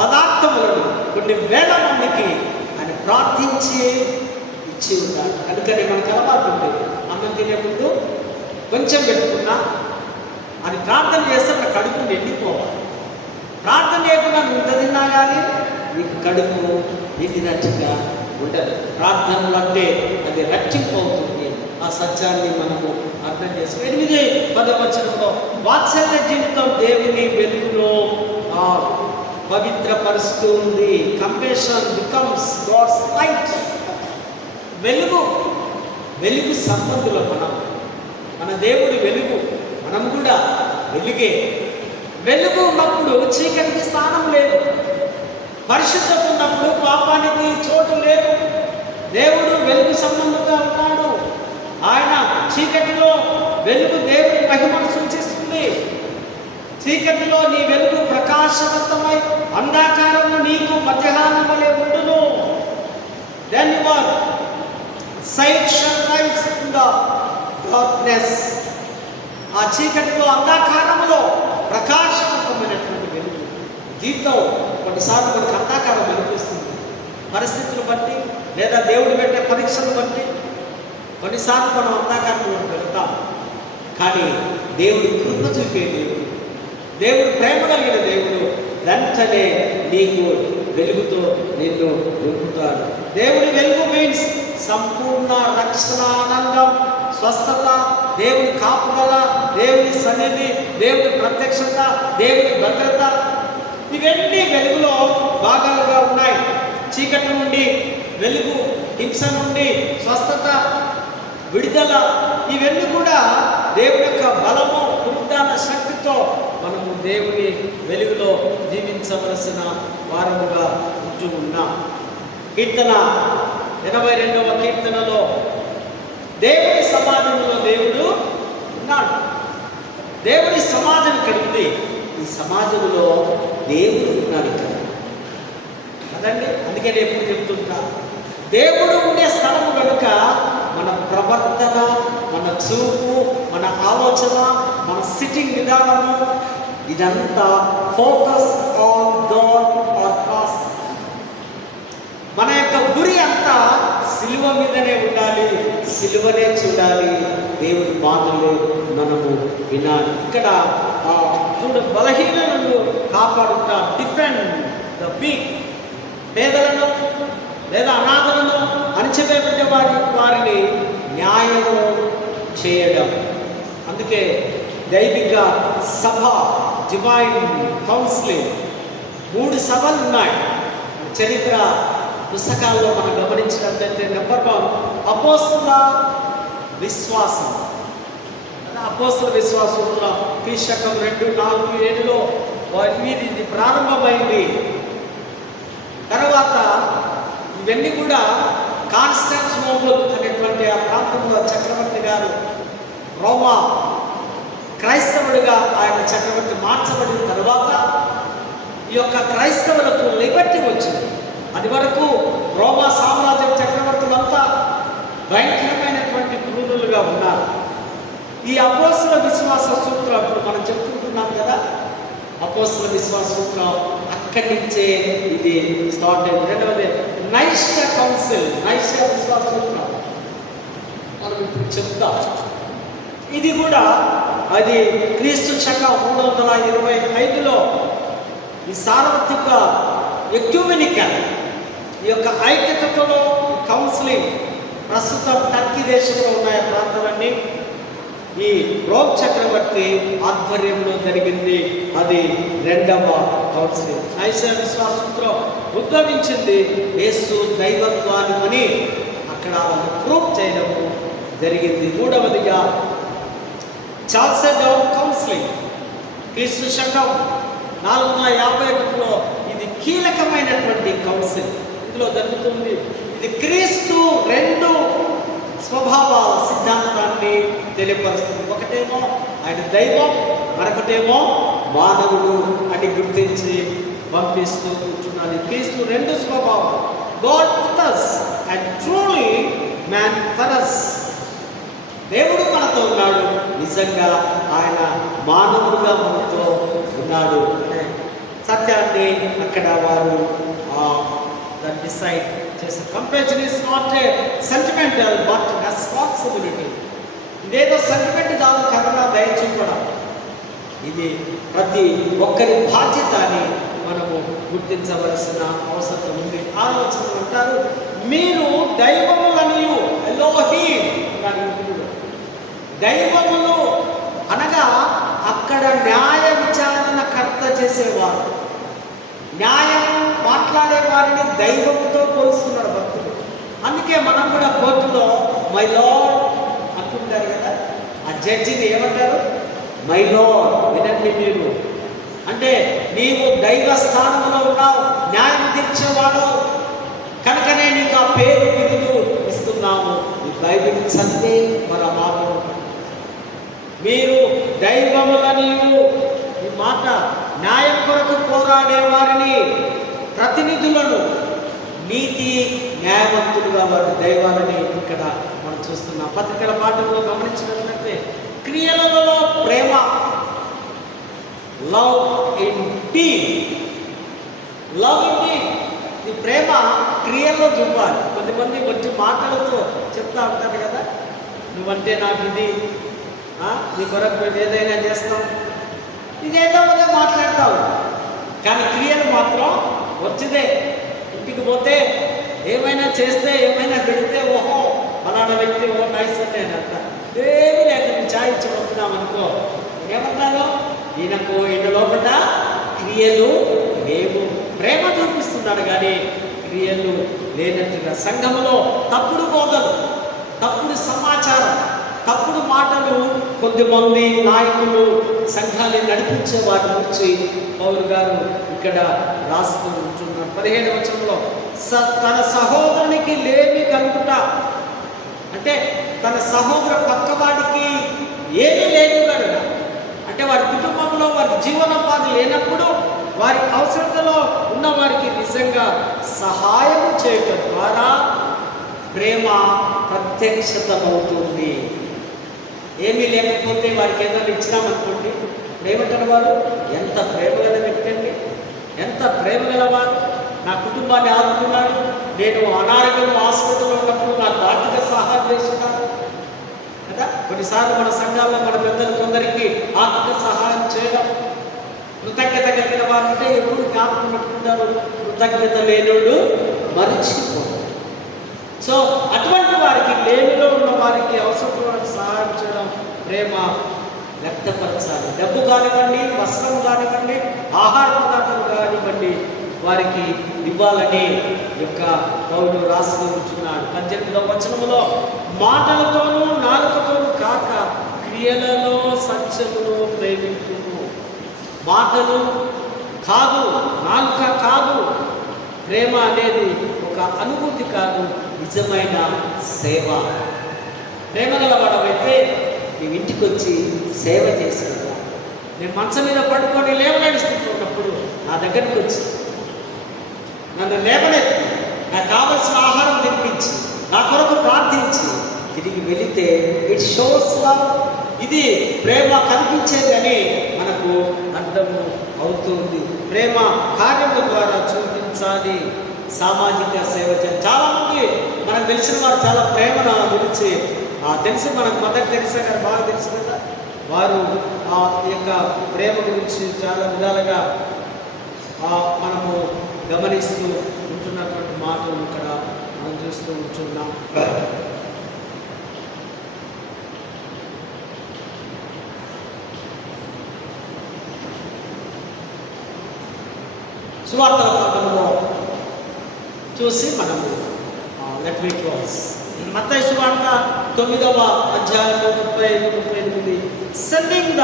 పదార్థములను కొన్ని వేల మందికి ఆయన ప్రార్థించి ఇచ్చి ఉన్నారు. అందుకని మనకు అలవాటు ఉంటుంది, అన్నం తినే ముందు కొంచెం పెట్టుకున్నా అని ప్రార్థన చేస్తే మన కడుపు నిండిపోవాలి. ప్రార్థన చేయకుండా నువ్వు ఇంత తిన్నా కానీ నీకు కడుపు నిండినట్టుగా ఉండదు. ప్రార్థనలు అంటే అది రక్షింపు అవుతుంది. ఆ సత్యాన్ని మనము అర్థం చేస్తాం. 8-10 వచనంలో వాత్సల్య జీవితం దేవుని వెలుగులో పవిత్రపరుస్తుంది. Compassion becomes God's light. వెలుగు సంబంధులు మన దేవుడి వెలుగు, మనం కూడా వెలుగే. వెలుగు ఉన్నప్పుడు చీకటికి స్థానం లేదు. పరిశుద్ధత ఉన్నప్పుడు పాపానికి చోటు లేదు. దేవుడు వెలుగు సంబంధంగా ఉన్నాడు. ఆయన చీకటిలో వెలుగు దేవుడి మహిమను సూచిస్తుంది. చీకటిలో నీ వెలుగు ప్రకాశవంతమై అంధకారంలో నీకు మధ్యాహ్నం వలె ఉండును. Then your sight shall rise in the darkness. ఆ చీకటిలో అంధకారంలో ప్రకాశవంతమైనటువంటి వెలుగు. జీవితం కొన్నిసార్లు మనకు అంధకారం అనిపిస్తుంది. పరిస్థితులు బట్టి లేదా దేవుడు పెట్టే పరీక్షలు బట్టి కొన్నిసార్లు మనం అంధకారంలో వెళ్తాం. కానీ దేవుడు కృప చూపే దేవుడు ప్రేమ కలిగిన దేవుడు వెంటనే నీకు వెలుగుతో నిన్ను నింపుతాడు. దేవుడి వెలుగు మీన్స్ సంపూర్ణ రక్షణ, ఆనందం, స్వస్థత, దేవుని కాపుదల, దేవుని సన్నిధి, దేవుని ప్రత్యక్షత, దేవుని భద్రత, ఇవన్నీ వెలుగులో భాగాలుగా ఉన్నాయి. చీకటి నుండి వెలుగు, హింస నుండి స్వస్థత, విడుదల, ఇవన్నీ కూడా దేవుని యొక్క బలము, పునరుద్ధాన శక్తితో మనము దేవుని వెలుగులో జీవించవలసిన వారముగా ఉంటూ ఉన్నాం. కీర్తన 82వ కీర్తనలో దేవుని సమాజంలో దేవుడు ఉన్నాడు. దేవుని సమాజం ఇక్కడ ఉంది. ఈ సమాజంలో దేవుడు ఉన్నాడు ఇక్కడ కదండి. అందుకే నేను ఎప్పుడు చెప్తుంటా, దేవుడు ఉండే స్థలము కనుక మన ప్రవర్తన, మన చూపు, మన ఆలోచన, మన సిట్టింగ్ విధానము, ఇదంతా focus on Lord or cross. మన యొక్క గురి అంతా సిలువ మీదనే ఉండాలి, సిలువనే చూడాలి, దేవుడి మాటలు మనము వినాలి. ఇక్కడ చూడు, బలహీనలను కాపాడుట, డిఫెండ్ ద వీక్, పేదలను లేదా అనాథలను అణచివేయబడ్డ వారిని న్యాయము చేయడం. అందుకే దైవిక సభ, డివైన్ కౌన్సిలింగ్, 3 సభలు ఉన్నాయి చరిత్ర పుస్తకాల్లో మనం గమనించినట్లయితే. నెంబర్ 1 అపోస్తల విశ్వాసం. అపోస్తల విశ్వాసం క్రీస్తు 2:4-7లో ఇది ప్రారంభమైంది. తర్వాత ఇవన్నీ కూడా కాన్స్టాంటినోపుల్ అనేటువంటి ఆ ప్రాంతంలో చక్రవర్తి గారు, రోమా క్రైస్తవుడిగా ఆయన చక్రవర్తి మార్చబడిన తర్వాత ఈ యొక్క క్రైస్తవులకు లిబర్టీ వచ్చింది. అది వరకు రోమా సామ్రాజ్యం చక్రవర్తులంతా భయంకరమైనటువంటి క్రూరులుగా ఉన్నారు. ఈ అపోస్తల విశ్వాస సూత్రం ఇప్పుడు మనం చెప్పుకుంటున్నాం కదా, అపోస్తల విశ్వాస సూత్రం అక్కడి నుంచే ఇది స్టార్ట్ అయింది. రెండవది నైష్య కౌన్సిల్, నైష్య విశ్వాస సూత్రం మనం ఇప్పుడు చెప్తాం. ఇది కూడా అది క్రీస్తు శకం 325లో ఈ సార్వత్రిక ఎక్యూమెనికల్ ఈ యొక్క ఐక్యతలో కౌన్సిలింగ్ ప్రస్తుతం టర్కీ దేశంలో ఉన్న ప్రాంతాలన్నీ ఈ రోమ్ చక్రవర్తి ఆధ్వర్యంలో జరిగింది. అది 2వ కౌన్సిలింగ్. నైష్య విశ్వాస సూత్రం ఉద్భవించింది యేసు దైవత్వాన్ని అక్కడ ప్రూవ్ చేయడం జరిగింది. 3వదిగా చాల్సెడౌన్ కౌన్సిలింగ్ క్రీస్తు శకం 451లో ఇది కీలకమైనటువంటి కౌన్సిల్. ఇందులో జరుగుతుంది ఇది క్రీస్తు 2 స్వభావాల సిద్ధాంతాన్ని తెలియపరుస్తుంది. ఒకటేమో ఆయన దైవం, మరొకటేమో మానవుడు అని గుర్తించి పంపిస్తూ ఉంటున్నాను. క్రీస్తు 2 స్వభావం, God with us and truly man for us. దేవుడు మనతో ఉన్నాడు, నిజంగా ఆయన మానవుడుగా మనతో ఉన్నాడు అనే సత్యాన్ని అక్కడ వారు డిసైడ్ చేసే. Comparison is not a sentimental but responsibility. ఇదేదో సెంటిమెంట్ కాదు, కరుణ దయ చూపడం. ఇది ప్రతి ఒక్కరి బాధ్యత అని మనము గుర్తించవలసిన అవసరం ఉంది. ఆలోచన అంటారు, మీరు దైవములనియు ఎలోహీం అన్నారు. దైవములు అనగా అక్కడ న్యాయ విచారణ కర్త చేసేవారు, న్యాయం మాట్లాడే వారిని దైవంతో పోలుస్తున్నాడు భక్తుడు. అందుకే మనం కూడా కోర్టులో మై లార్డ్ అంటుంటారు కదా, ఆ జడ్జిని ఏమంటారు? My lord. వినండి మీరు, అంటే నీవు దైవ స్థానంలో ఉన్నావు, న్యాయం తీర్చేవాడు, కనుకనే నీకు ఆ పేరు బిరుదు ఇస్తున్నాము. ఈ బైబిల్ చదివే మన మాటలు. మీరు దైవములనియు, ఈ మాట న్యాయం కొరకు పోరాడే వారిని, ప్రతినిధులను, నీతి న్యాయవంతులుగా వారి దైవాలని ఇక్కడ మనం చూస్తున్నాం. పత్రికల పాఠంలో గమనించినట్లయితే క్రియలలో ప్రేమ, love in deed, love in deed. ఈ ప్రేమ క్రియల్లో చూపాలి. కొంతమంది వచ్చి మాటలతో చెప్తా ఉంటారు కదా, నువ్వంటే నాకు ఇది, నీ కొరకు మేము ఏదైనా చేస్తాం, ఇదేదో మాట్లాడతావు, కానీ క్రియలు మాత్రం వచ్చిదే. ఇంటికి పోతే ఏమైనా చేస్తే, ఏమైనా పెడితే, ఓహో ఫలానా వ్యక్తి ఓ నైస్ అని నేను అంట. ఏమీ లేక ఛాయ్ ఇచ్చి పంపుతున్నాం అనుకో, ఏమంటాను? ఈయన లోపల క్రియలు లేవు. ప్రేమ చూపిస్తున్నాడు కానీ క్రియలు లేనట్టుగా. సంఘములో తప్పుడు బోధలు, తప్పుడు సమాచారం, తప్పుడు మాటలు కొద్దిమంది నాయకులు సంఘాన్ని నడిపించే వారి గురించి పౌలు గారు ఇక్కడ రాస్తూ ఉంటున్నారు. 15వ వచనంలో తన సహోదరునికి లేమి కలుగుట, అంటే తన సహోదర పక్కవాడికి ఏమీ లేదు కనుక, అంటే వారి కుటుంబంలో వారి జీవనోపాధి లేనప్పుడు వారి అవసరతలో ఉన్న వారికి నిజంగా సహాయం చేయడం ద్వారా ప్రేమ ప్రత్యక్షతమవుతుంది. ఏమీ లేకపోతే వారికి ఏదైనా ఇచ్చినామనుకోండి, ఏమంటారు వారు? ఎంత ప్రేమ గల వ్యక్తి అండి, ఎంత ప్రేమ గలవాడు, నా కుటుంబాన్ని ఆదుకున్నాడు, నేను అనారోగ్యం హాస్పిటల్లో ఉన్నప్పుడు నాకు ఆర్థిక సహాయం చేస్తున్నాడు కదా. కొన్నిసార్లు మన సంఘాల్లో మన పెద్దలు కొందరికి ఆర్థిక సహాయం చేయడం, కృతజ్ఞత కలిగిన వారు ఉంటే ఎప్పుడు జ్ఞాపకం పెట్టుకుంటారు, కృతజ్ఞత లేనుడు మరిచిపోతారు. సో అటువంటి వారికి, లేమిలో ఉన్న వారికి, అవసరం సహాయం చేయడం, ప్రేమ వ్యక్తపరచాలి. డబ్బు కానివ్వండి, వస్త్రం కానివ్వండి, ఆహార పదార్థాలు కానివ్వండి, వారికి ఇవ్వాలని యొక్క పౌలు రాస్తూ ఉంటున్నాడు. 18వ వచనములో మాటలతోనూ నాలుకతోనూ కాక క్రియలలో సత్యమును ప్రేమించును. మాటలు కాదు, నాలుక కాదు. ప్రేమ అనేది ఒక అనుభూతి కాదు, నిజమైన సేవ. ప్రేమ గలవాడవైతే నీ ఇంటికి వచ్చి సేవ చేసేవాడు. నేను మంచం మీద పడుకొని లేవలేని స్థితిలో ఉన్నప్పుడు నా దగ్గరికి వచ్చి నన్ను లేవనెత్తి నాకు కావలసిన ఆహారం తినిపించి నా కొరకు ప్రార్థించి తిరిగి వెళితే ఇట్ షోస్ లవ్. ఇది ప్రేమ కనిపించేదని మనకు అర్థము అవుతుంది. ప్రేమ కార్యము ద్వారా చూపించాలి. సామాజిక సేవ చేయాలి. చాలామంది మనకు తెలిసిన వారు చాలా ప్రేమను గురించి తెలిసి, మనకు మదర్ తెరిసా గారు బాగా తెలుసు కదా, వారు ఆ యొక్క ప్రేమ గురించి చాలా విధాలుగా మనము గమనిస్తూ ఉంటున్నటువంటి మాటలు ఇక్కడ మనం చూస్తూ ఉంటున్నాం. సువార్తల పట్టణంలో చూసి మనము లెట్ మీ క్లోజ్. మత్తయి సువార్త 9వ అధ్యాయంలో 35-38 సెండింగ్ ద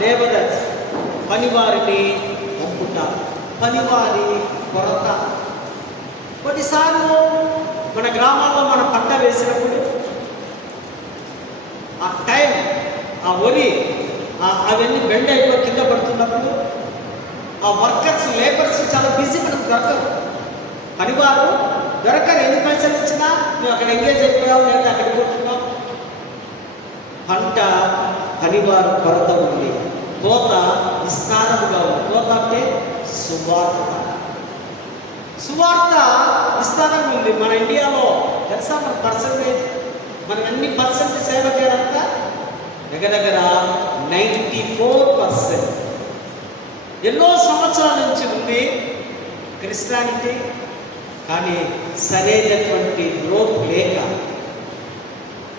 లేబరర్స్, పనివారిని పంపుట, పనివారి కొరత. కొన్నిసార్లు మన గ్రామాల్లో మనం పంట వేసినప్పుడు ఆ టైం, ఆ వరి అవన్నీ బెండ్ అయిపోయి కింద పడుతున్నప్పుడు ఆ వర్కర్స్, లేబర్స్ చాలా బిజీ, మనకు దొరకరు, పనివారు దొరకరు. ఎన్ని పైసలు ఇచ్చినా మేము అక్కడ ఎంగేజ్ అయిపోయాము, లేదా అక్కడికి పోతున్నాం. పంట పనివారు కొరత ఉంది, కోత విస్తారముగా ఉంది. కోత అంటే సువార్త, సువార్త విస్తారంగా ఉంది. మన ఇండియాలో తెలుసా మన పర్సంటేజ్, మనం ఎన్ని పర్సెంట్ సేవ చేయడాక దగ్గర 94%. ఎన్నో సంవత్సరాల నుంచి ఉంది క్రిస్టియానిటీ, కానీ సరైనటువంటి గ్రోత్ లేక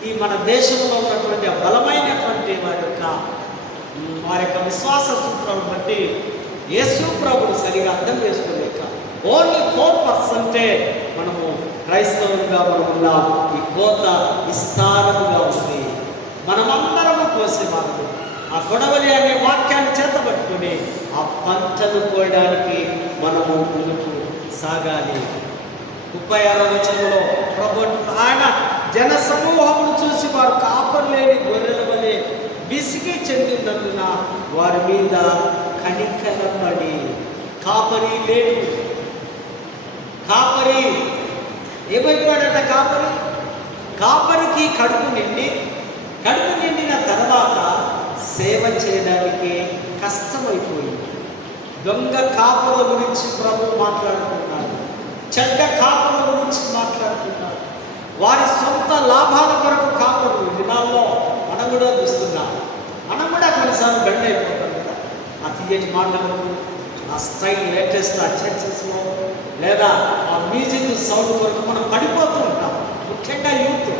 ఈ మన దేశంలో ఉన్నటువంటి బలమైనటువంటి వారి యొక్క విశ్వాస సూత్రాలను బట్టి యేసు ప్రభువును సరిగా అర్థం చేసుకోలేక ఓన్లీ 4% మనము క్రైస్తవులుగా మనం ఉన్నాం. ఈ కోత విస్తారముగా ఉంది. మనమందరము కోసేవాళ్ళు ఆ కొడవలి అనే వాక్యాన్ని చేతబట్టుకుని ఆ పంటను కోయడానికి మనము ముందుకు సాగాలి. 36వ వచనంలో ప్రభు ఆయన జన సమూహమును చూసి వారు కాపరి లేని గొర్రెల వలె విసిగి చెందినందున వారి మీద కనికరపడి, కాపరి లేడు, కాపరి ఏమైపోయాడట, కాపరికి కడుపు నిండిన తర్వాత సేవ చేయడానికి కష్టమైపోయింది. దొంగ కాపుల గురించి ప్రభు మాట్లాడుతున్నాడు, చెడ్డ కాపుల గురించి మాట్లాడుతున్నాడు. వారి సొంత లాభాల కొరకు కాపులు దినాల్లో మనం కూడా చూస్తున్నాం. మనం కూడా కొన్నిసార్లు బెండ్ అయిపోతాం కదా, ఆ తీయటి మాటలకు, ఆ స్టైల్ లేటెస్ట్ ఆ చర్చెస్లో, లేదా ఆ మ్యూజిక్ సౌండ్ కొరకు మనం పడిపోతూ ఉంటాం. ముఖ్యంగా యూత్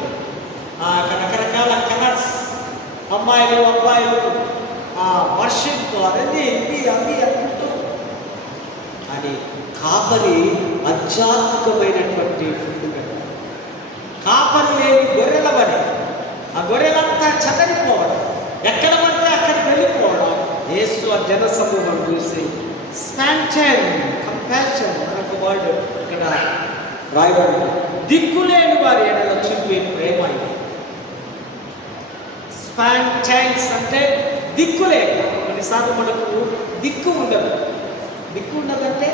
రకరకాల కలర్స్, అమ్మాయిలు అబ్బాయిలు వర్షిప్ అవి అనుకుంటూ. కానీ కాపరి ఆధ్యాత్మికమైనటువంటి ఫుడ్ కదా. కాపరి లేని గొర్రెల వని ఆ గొర్రెలంతా చదరిపోవడం, ఎక్కడ పడితే అక్కడికి వెళ్ళిపోవడం. యేసు ఆ జన సమూహం చూసి స్పాంటైన్ కంపాషన్ మనకు వర్డ్ ఇక్కడ రాయబడి, దిక్కులేని వారి ఎడల చూపే ప్రేమ. ఇది స్పాంటైన్స్ అంటే దిక్కులేక. కొన్నిసార్లు మనకు దిక్కు ఉండదంటే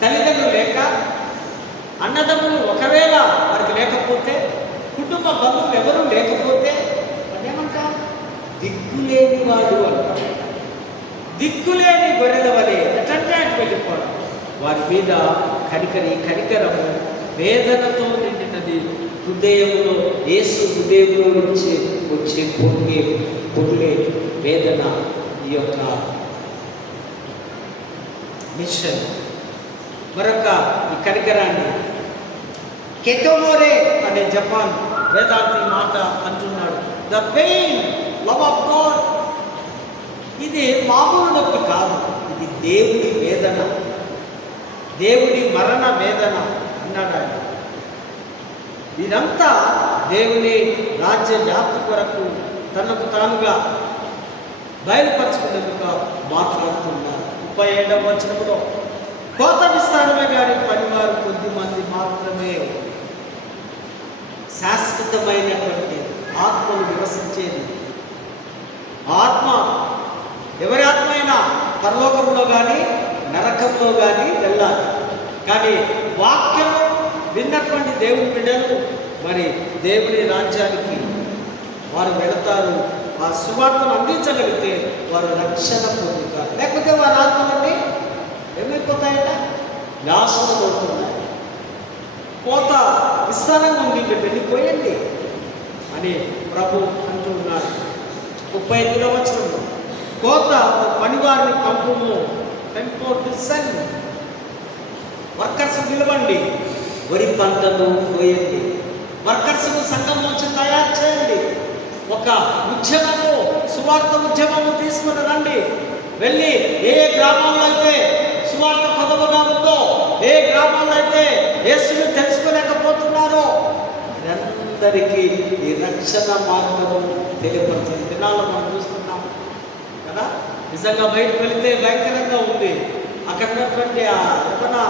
తల్లిదండ్రులు లేక, అన్నదమ్ములు ఒకవేళ వారికి లేకపోతే, కుటుంబ బంధువులు ఎవరూ లేకపోతే అదేమంటాం, దిక్కులేని వాడు అంటాం. దిక్కులేని గొర్రెల వలె. ఎట్లంటే వెళ్ళిపోవడం. వారి మీద కనికరము వేదనతో నిండినది. హృదయంలో యేసు హృదయంలో నుంచి వచ్చే పొంగే వేదన ఈ యొక్క మిషన్. మరొక ఈ కనికరాన్ని కెటోమోరే అనే జపాన్ వేదాంతి మాట అంటున్నాడు. The pain love of God. ఇది మామూలు నొప్పి కాదు, ఇది దేవుడి వేదన, దేవుడి మరణ వేదన అన్నాడు ఆయన. ఇదంతా దేవుని రాజ్య వ్యాప్తి కొరకు తనకు తానుగా బయలుపరచుకునేందుకు మాట్లాడుతున్నారు. 37వ వచనంలో కోత విస్తారమే కానీ పనివారు కొద్దిమంది మాత్రమే. శాశ్వతమైనటువంటి ఆత్మను నివసించేది ఆత్మ. ఎవరి ఆత్మ అయినా పరలోకంలో కానీ నరకంలో కానీ వెళ్ళాలి. కానీ వాక్యము విన్నటువంటి దేవుని బిడ్డలు మరి దేవుని రాజ్యానికి వారు వెళతారు. ఆ సువార్తను అందించగలిగితే వారు రక్షణ పొందుతారు. లేకపోతే వారి ఆత్మలన్నీ ఏమైపోతాయట? నాశనం అవుతున్నాయి. కోత విస్తారంగా ఉంది, మీరు వెళ్ళిపోయండి అని ప్రభు అంటూ ఉన్నారు. 35వ వచనంలో కోత పనివారిని పంపుము, వర్కర్స్ పిలవండి, వరి పంటను కోయండి, వర్కర్స్ను సంఘం నుంచి తయారు చేయండి. ఒక ఉద్యమము, సువార్త ఉద్యమము తీసుకుని రండి. వెళ్ళి ఏ గ్రామాల్లో అయితే సువార్త పదవుగా ఉందో, ఏ గ్రామాల్లో అయితే యేసును తెలుసుకోలేకపోతున్నారో అందరికీ ఈ రక్షణ మార్గము తెలియపడుతుంది. దినాల్లో మనం చూస్తున్నాం కదా. నిజంగా బయటకు వెళితే భయంకరంగా ఉంది. అక్కడ ఉన్నటువంటి ఏమన్నా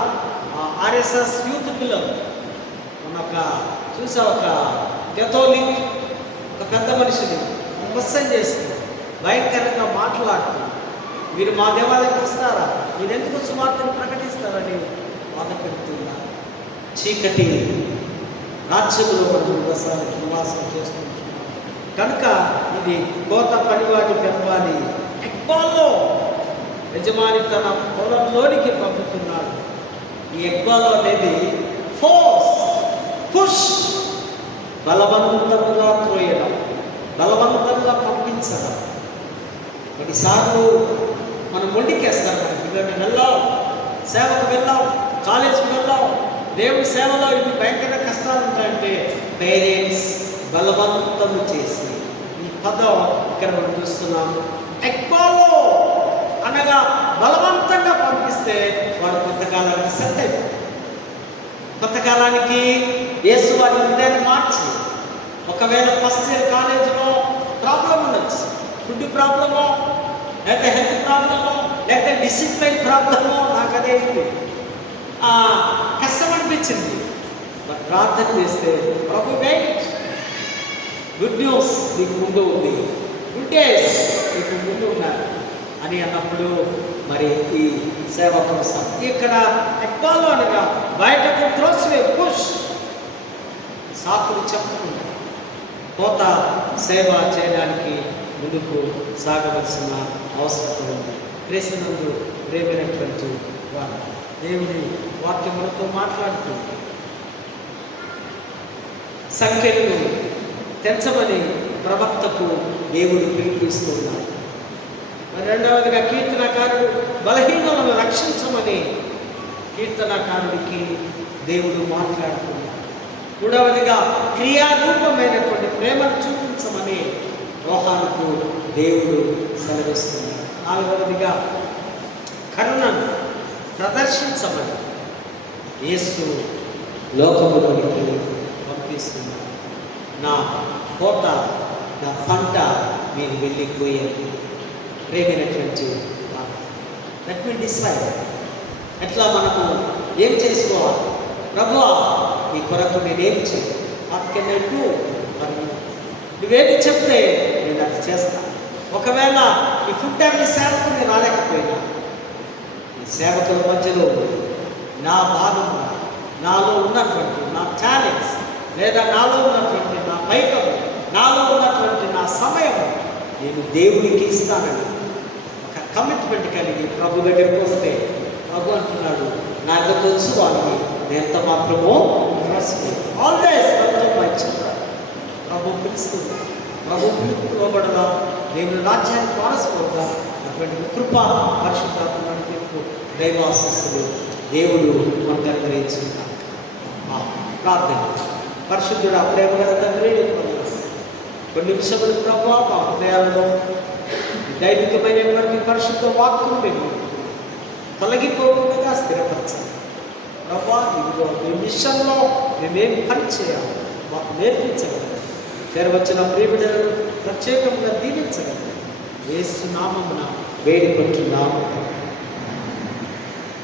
ఆర్ఎస్ఎస్ యూత్ పిల్లలు చూసా, ఒక కేథోలిక్ ఒక పెద్ద మనిషిని క్వశ్చన్ చేస్తుంది, భయంకరంగా మాట్లాడుతూ, మీరు మా దేవాలయానికి వస్తారా, మీరు ఎందుకు సువార్తను ప్రకటిస్తారని బాధ పెడుతున్నారు. చీకటి రాజ్యంలో మనం నివాసం చేస్తుంటున్నాం కనుక ఇది కోత పనివాడిని పెంపాలి. ఎగ్బాల్లో యజమాని తన పొలంలోనికి పంపుతున్నాడు. ఈ ఎగ్బాలో అనేది ఫోర్స్, పుష్, బలవంతంగా త్రోయడం, బలవంతంగా పంపించడం. కొన్నిసార్లు మనం మొండికేస్తాం. మన పిల్లల్ని వెళ్ళాం, సేవకు వెళ్ళాం, కాలేజీకి వెళ్ళాం, దేవుడి సేవలో ఇవి భయంకర కష్టాలు ఉంటాయంటే పేరెంట్స్ బలవంతము చేసి, ఈ పదం ఇక్కడ మనం చూస్తున్నాము. ఎక్బాలో అనగా బలవంతంగా పంపిస్తే వాడు కొంతకాలానికి సెట్ అయిపోయి, కొంతకాలానికి యేసు వారి హృదయాన్ని మార్చి, ఒకవేళ ఫస్ట్ ఇయర్ కాలేజీలో ప్రాబ్లం ఉండొచ్చు, ఫుడ్ ప్రాబ్లమో, లేకపోతే హెల్త్ ప్రాబ్లమో, లేకపోతే డిసిప్లైన్ ప్రాబ్లమో, నాకు అదే కష్టం అనిపించింది. మరి ప్రార్థన చేస్తే ప్రభు వెయిట్, గుడ్ న్యూస్ నీకు ముందు ఉంది, గుడ్ డేస్ నీకు ముందు ఉన్నారు అని అన్నప్పుడు మరి ఈ సేవ కోసం ఇక్కడ ఎక్బాలో అనగా బయటకు త్రోసివే, పుష్, సాకులు చెప్పకుండా కోత సేవ చేయడానికి ముందుకు సాగవలసిన అవసరం ఉంది. క్రీస్తునందు ప్రేమైనటువంటి వారు దేవుని వాక్యములతో మాట్లాడుతూ సంఖ్యలను తెంచమని ప్రవక్తకు దేవుడు పిలుపుస్తున్నాడు. మరి రెండవదిగా కీర్తనకారుడు బలహీనలను రక్షించమని కీర్తనకారుడికి దేవుడు మాట్లాడుతున్నాడు. మూడవదిగా క్రియారూపమైనటువంటి ప్రేమను చూపించమని యోహానుకు దేవుడు సెలవిస్తున్నాడు. నాలుగవదిగా కరుణను ప్రదర్శించమని యేసు లోకములోనికి పంపిస్తున్నాడు. నా కోట, నా పంట మీరు వెళ్ళిపోయారు. ప్రేమైనటువంటి లెట్ మీ డిసైడ్, ఎట్లా మనము ఏం చేసుకోవాలి. ప్రభువా నీ కొరకు నేనేం చేయాలి, what can I do for you, నువ్వేమి చెప్తే నేను అది చేస్తాను. ఒకవేళ ఈ ఫుడ్ అనే సేవకు నేను రాలేకపోయినా, ఈ సేవకుల మధ్యలో నా భాగం, నాలో ఉన్నటువంటి నా టాలెంట్స్, లేదా నాలో ఉన్నటువంటి నా వైఖరి, నాలో ఉన్నటువంటి నా సమయం నేను దేవుడికి ఇస్తానని ఒక కమిట్మెంట్ కలిగి ప్రభు దగ్గరికి వస్తే ప్రభు అంటున్నాడు, నా యొక్క తెలుసు వాళ్ళకి నేను ఎంత మాత్రమో ఆల్వేస్ మై చిల్డ్రన్. ప్రభు పిలుస్తుంది, ప్రభు పిలుపు లోబడదాం, దేవుని రాజ్యానికి వారసుగా అటువంటి కృప పరిశుద్ధాత్మ నడిపింపు దైవాశీస్సులు దేవుడు మనకు అనుగ్రహించుకుంటాం. ప్రార్థన. పరిశుద్ధుడు ఆ ప్రేమ గల తండ్రి, కొన్ని నిమిషములు ప్రభు మా హృదయాల్లో దైవికమైనటువంటి పరిశుద్ధ వాక్కును పెట్టి తొలగిపోకుండా స్థిరపరచాలి ప్రభా. ఇదిగో ఈ విషయంలో మేమేం పని చేయాలి మాకు నేర్పించగలరు. చేరవచ్చిన ప్రియబిడ్డలను ప్రత్యేకంగా దీవించగలరు. యేసు నామమున వేడుకుంటున్నాము.